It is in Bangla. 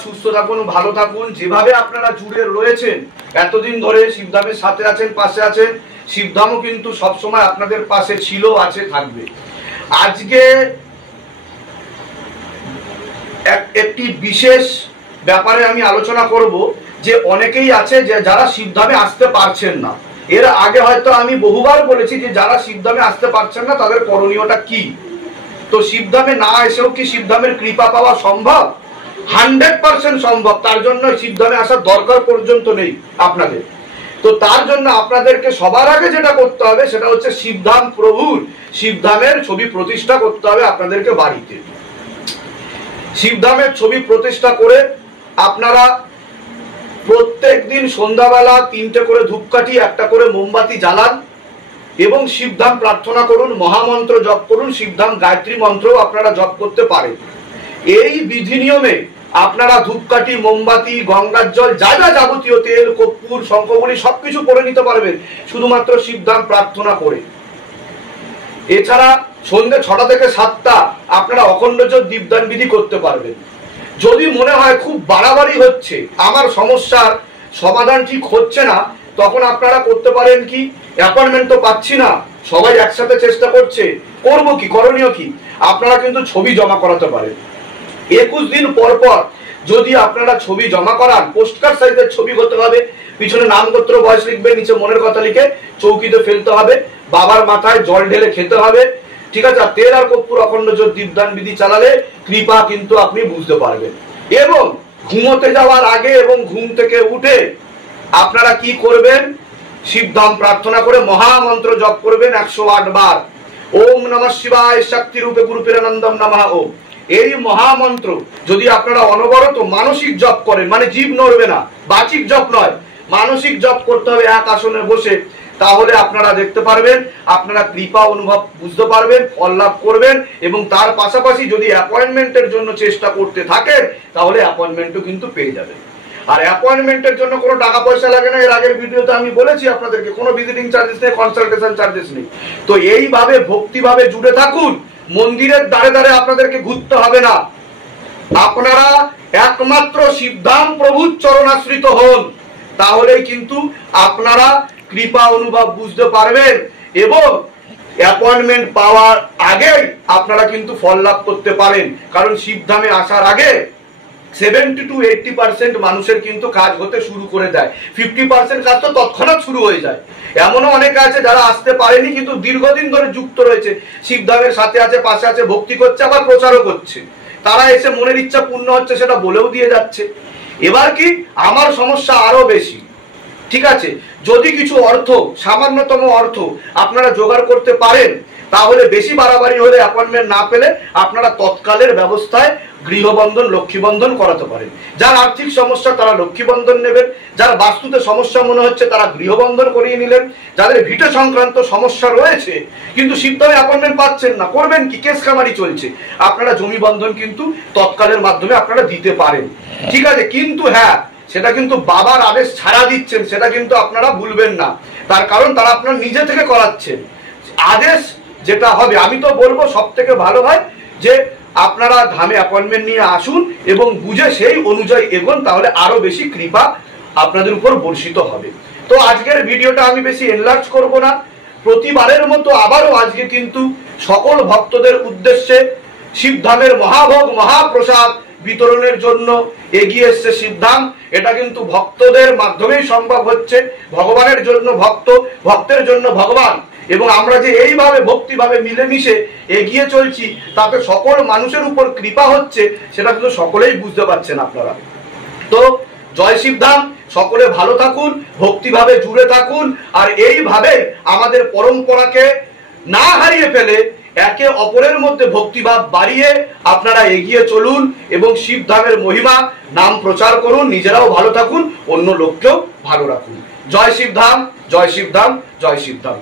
সুস্থ থাকুন, ভালো থাকুন। যেভাবে আপনারা জুড়ে রয়েছেন এতদিন ধরে, শিবধামের সাথে আছেন, পাশে আছেন, শিবধামও কিন্তু সবসময় আপনাদের পাশে ছিল, আছে, থাকবে। আজকে একটি বিশেষ ব্যাপারে আমি আলোচনা করব যে অনেকেই আছে যে যারা শিবধামে আসতে পারছেন না। এর আগে হয়তো আমি বহুবার বলেছি যে যারা শিবধামে আসতে পারছেন না তাদের করণীয়টা কি। তো শিবধামে না এসেও কি শিবধামের কৃপা পাওয়া সম্ভব? 100% সম্ভব। তার জন্য শিবধামে আসার দরকার পর্যন্ত নেই আপনাদের। তো তার জন্য আপনাদেরকে সবার আগে যেটা করতে হবে সেটা হচ্ছে শিবধাম প্রভুর, শিবধামের ছবি প্রতিষ্ঠা করতে হবে আপনাদেরকে বাড়িতে। শিবধামের ছবি প্রতিষ্ঠা করে আপনারা প্রত্যেক দিন সন্ধ্যাবেলা 3টে করে ধূপকাঠি, 1টা করে মোমবাতি জ্বালান এবং শিবধাম প্রার্থনা করুন, মহামন্ত্র জপ করুন। শিবধাম গায়ত্রী মন্ত্র আপনারা জপ করতে পারেন। এই বিধি নিয়মে আপনারা ধূপকাঠি, মোমবাতি, গঙ্গার জল, যা যা যাবতীয় তেল, কর্পূর, শঙ্খবলি সবকিছু করে নিতে পারবেন শুধুমাত্র শিবধাম প্রার্থনা করে। এছাড়া সন্ধ্যে 6টা থেকে 7টা আপনারা অখণ্ড জ্যোৎ দীপদান বিধি করতে পারবেন। যদি মনে হয় খুব বাড়াবাড়ি হচ্ছে, আমার সমস্যার সমাধান ঠিক হচ্ছে না, তখন আপনারা করতে পারেন কি, অ্যাপয়েন্টমেন্ট তো পাচ্ছি না, সবাই একসাথে চেষ্টা করছে, করবো কি, করণীয় কি, আপনারা কিন্তু ছবি জমা করাতে পারেন। 21 দিন পর পর যদি আপনারা ছবি জমা করান, পোস্টকার্ড সাইজের ছবি হতে হবে, পিছনে নাম, গোত্র, বয়স লিখবে, নিচে মনের কথা লিখে চৌকিতে ফেলতে হবে, বাবার মাথায় জল ঢেলে খেতে হবে, ঠিক আছে। আর তেল আর কর্পূর অখণ্ড জ্যোৎ দীপদান বিধি চালালে কৃপা কিন্তু আপনি বুঝতে পারবেন। এবং ঘুমোতে যাওয়ার আগে এবং ঘুম থেকে উঠে আপনারা কি করবেন, শিবধাম প্রার্থনা করে মহামন্ত্র জপ করবেন 108 বার। ওম নমঃ শিবায় শক্তি রূপে গুরুপিরানন্দম নমঃ ওম। এই মহামন্ত্র যদি আপনারা অনবরত মানসিক জপ করেন, মানে জীব নড়বে না, বাচিক জপ নয়, মানসিক জপ করতে হবে এক আসনে বসে, তাহলে আপনারা দেখতে পারবেন, আপনারা কৃপা অনুভব বুঝতে পারবেন, ফল লাভ করবেন। এবং তার পাশাপাশি যদি অ্যাপয়েন্টমেন্টের জন্য চেষ্টা করতে থাকেন তাহলে অ্যাপয়েন্টমেন্টও কিন্তু পেয়ে যাবেন। আর অ্যাপয়েন্টমেন্টের জন্য কোনো টাকা পয়সা লাগে না, এর আগের ভিডিওতে আমি বলেছি আপনাদেরকে, কোনো ভিজিটিং চার্জেস নেই, কনসালটেশন চার্জেস নেই। তো এইভাবে ভক্তিভাবে জুড়ে থাকুন, মন্দিরের দ্বারে দ্বারে আপনাদেরকে ঘুরতে হবে না, আপনারা একমাত্র শিবধাম প্রভুর চরণাশ্রিত হন, তাহলেই কিন্তু আপনারা কৃপা অনুভব বুঝতে পারবেন। এবং অ্যাপয়েন্টমেন্ট পাওয়ার আগে আপনারা কিন্তু ফল লাভ করতে পারেন, কারণ শিবধামে আসার আগে 70 to 80% মানুষের কিন্তু কাজ হতে শুরু করে দেয়, 50% কাজ তো তৎক্ষণাৎ শুরু হয়ে যায়। এমনও অনেকে আছে যারা আসতে পারেনি কিন্তু দীর্ঘদিন ধরে যুক্ত রয়েছে, শিবধামের সাথে আছে, পাশে আছে, ভক্তি করছে, আবার প্রচারও করছে। তারা এসে মনের ইচ্ছা পূর্ণ হচ্ছে সেটা বলেও দিয়ে যাচ্ছে। এবার কি, আমার সমস্যা আরো বেশি, ঠিক আছে। যদি কিছু অর্থ, সামান্যতম অর্থ আপনারা জোগাড় করতে পারেন, তাহলে বেশি বাড়াবাড়ি হলে, অ্যাপয়েন্টমেন্ট না পেলে আপনারা তৎকালের ব্যবস্থায় গৃহবন্ধন, লক্ষ্মীবন্ধন করাতে পারেন। যার আর্থিক সমস্যা তারা লক্ষ্মীবন্ধন নেবেন, যার বাস্তুতে সমস্যা মনে হচ্ছে তারা গৃহবন্ধন করিয়ে নিলেন, যাদের ভিটে সংক্রান্ত সমস্যা রয়েছে কিন্তু শিবধামে অ্যাপয়েন্টমেন্ট পাচ্ছেন না, করবেন কি, কেস কামারি চলছে, আপনারা জমি বন্ধন কিন্তু তৎকালের মাধ্যমে আপনারা দিতে পারেন, ঠিক আছে। কিন্তু হ্যাঁ, সেটা কিন্তু বাবার আদেশ ছাড়া দিচ্ছেন, সেটা কিন্তু আপনারা ভুলবেন না। তার কারণ তারা আপনার নিজে থেকে করাচ্ছেন। আদেশ যেটা হবে, আমি তো বলবো সব থেকে ভালো হয় যে আপনারা ধামে অ্যাপয়েন্টমেন্ট নিয়ে আসুন এবং বুঝে সেই অনুযায়ী এগোন, তাহলে আরো বেশি কৃপা আপনাদের উপর বর্ষিত হবে। তো আজকের ভিডিওটা আমি বেশি এনলার্জ করব না, প্রতিবারের মতো আবারও আজকে কিন্তু সকল ভক্তদের উদ্দেশ্যে শিবধামের মহাভোগ, মহাপ্রসাদ বিতরণের জন্য এগিয়ে এসছে শিবধাম। এটা কিন্তু ভক্তদের মাধ্যমেই সম্ভব হচ্ছে, ভগবানের জন্য ভক্ত, ভক্তের জন্য ভগবান। এবং আমরা যে এইভাবে ভক্তিভাবে মিলেমিশে এগিয়ে চলছি, তাতে সকল মানুষের উপর কৃপা হচ্ছে, সেটা কিন্তু সকলেই বুঝতে পারছেন আপনারা। তো জয় শিবধাম, সকলে ভালো থাকুন, ভক্তিভাবে জুড়ে থাকুন, আর এইভাবে আমাদের পরম্পরাকে না হারিয়ে ফেলে একে অপরের মধ্যে ভক্তিভাব বাড়িয়ে আপনারা এগিয়ে চলুন এবং শিবধামের মহিমা নাম প্রচার করুন, নিজেরাও ভালো থাকুন, অন্য লোককেও ভালো রাখুন। জয় শিবধাম, জয় শিবধাম, জয় শিবধাম।